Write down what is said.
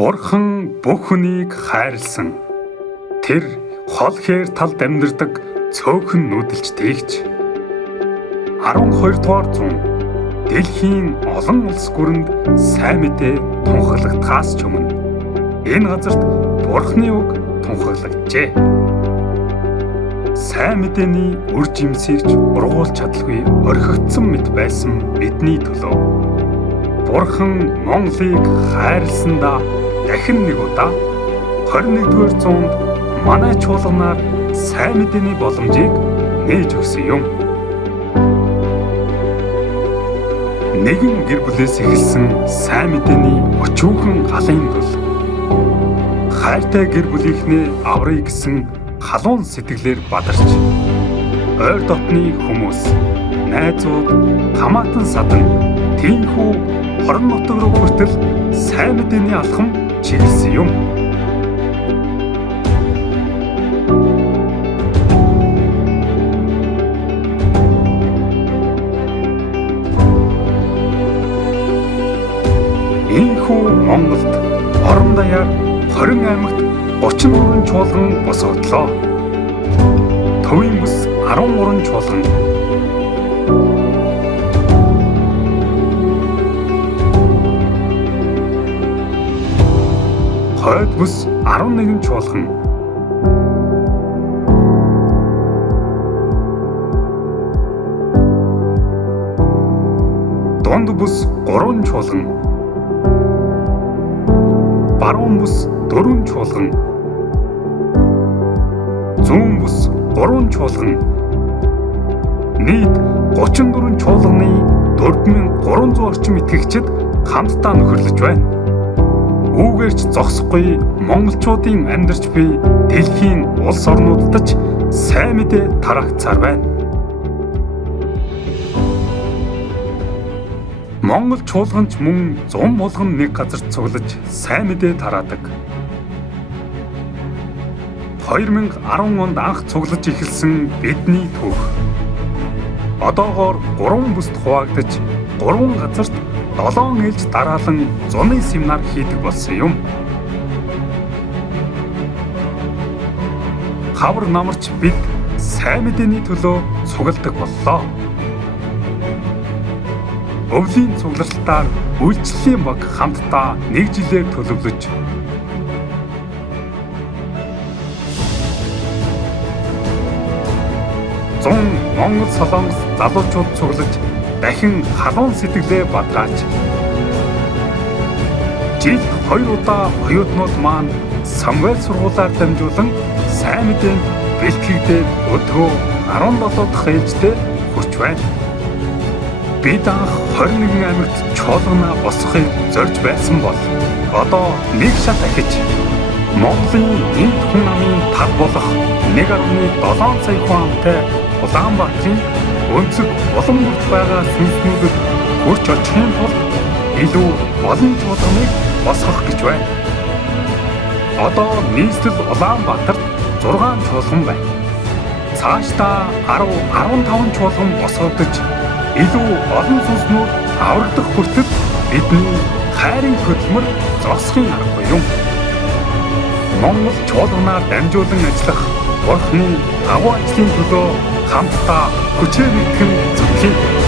Бурхан бүх хүнийг хайрлсан. Тэр хол хээр талд амьдардаг цөөхөн нүүдэлчтэйгч. 12 дугаар зуун дэлхийн олон улс гүрэнд сайн мэдээ тунхаглагдахаас ч өмнө энэ газарт Бурханы үг тунхаглагджээ. Сайн мэдээний үр жимсийг ч ургуулж чадалгүй орхигдсон мэт байсан бидний төлөө Бурхан Монголыг хайрлсандаа дахин нэг удаа 21-р зуунд манай чуулганаар сайн мэдээний боломжийг нээж өгсөн юм. Нэгэн гэр бүлээс эхэлсэн сайн мэдээний өчүүхэн галын тул хайртай гэр бүлийнхнээ аврыг гэсэн халуун сэтгэлээр бадарч ойр дотны хүмүүс, найзууд, хамаатан садан тиймхүү хорон нутаг руу хүртэл сайн мэдээний алхам чиглэсэн юм. Ийхүү Монголд орон даяар 20 аймагт 34 чуулган босгодлоо. Төвийн бүс 13 чуулган. Хойд бүс 11 чуулган. Дунд бүс 3 чуулган. Баруун бүс 4 чуулган. Зүүн бүс 3 чуулган. Нийт 34 чуулганы 4300 орчим итгэгчид хамтдаа нөхөрлөж байна. Үүгээрч зогсохгүй монголчуудын амьдарч буй дэлхийн улс орнуудад ч сайн мэдээ тараагдсаар байна. Монгол чуулганч мөн зун булган нэг газар цуглаж сайн мэдээ тараадаг. 2010 онд анх цуглаж эхэлсэн бидний түүх одоогоор 3 бүст хуваагдаж 3 газарт 7 ээлж дараалан зуны семинар хийдэг болсон юм. Хавар намарч бид сайн мэдээний төлөө цугладаг боллоо. Өвлийн цуглалтаар үйлчлэлийн баг хамтдаа 1 жилээр төлөвлөж зун Монгол Солонгос залуучууд цуглаж дахин халуун сэтгэлээ бадраач. Жилд 2 удаа оюутнууд маань Самуэль сургуулиар дамжуулан сайн мэдээнд бэлтгэгдээд өдгөө 17 дахь ээлжтэй хүрч байна. Бид анх 21 аймагт чуулганаа босгохыг зорж байсан бол одоо нэг шат ахиж Монголын энд хүн амын тал болох 1.7 сая хүн амтай Улаанбаатарын өнцөг улам бүрт байгаа сүнснүүдэд хүрч очихын тулд илүү олон чуулганыг босгох гэж байна. Одоо нийслэл Улаанбаатарт 6 чуулган байна. Цаашдаа 10-15 чуулган босгогдож илүү олон сүнснүүд аврагдах хүртэл бидний хайрын хөдөлмөр зогсохын аргагүй юм. Монгол чуулганаар дамжуулан ажиллах Бурханы агуу ажлын төлөө хамтдаа хүчээр итгэн зүтгэе.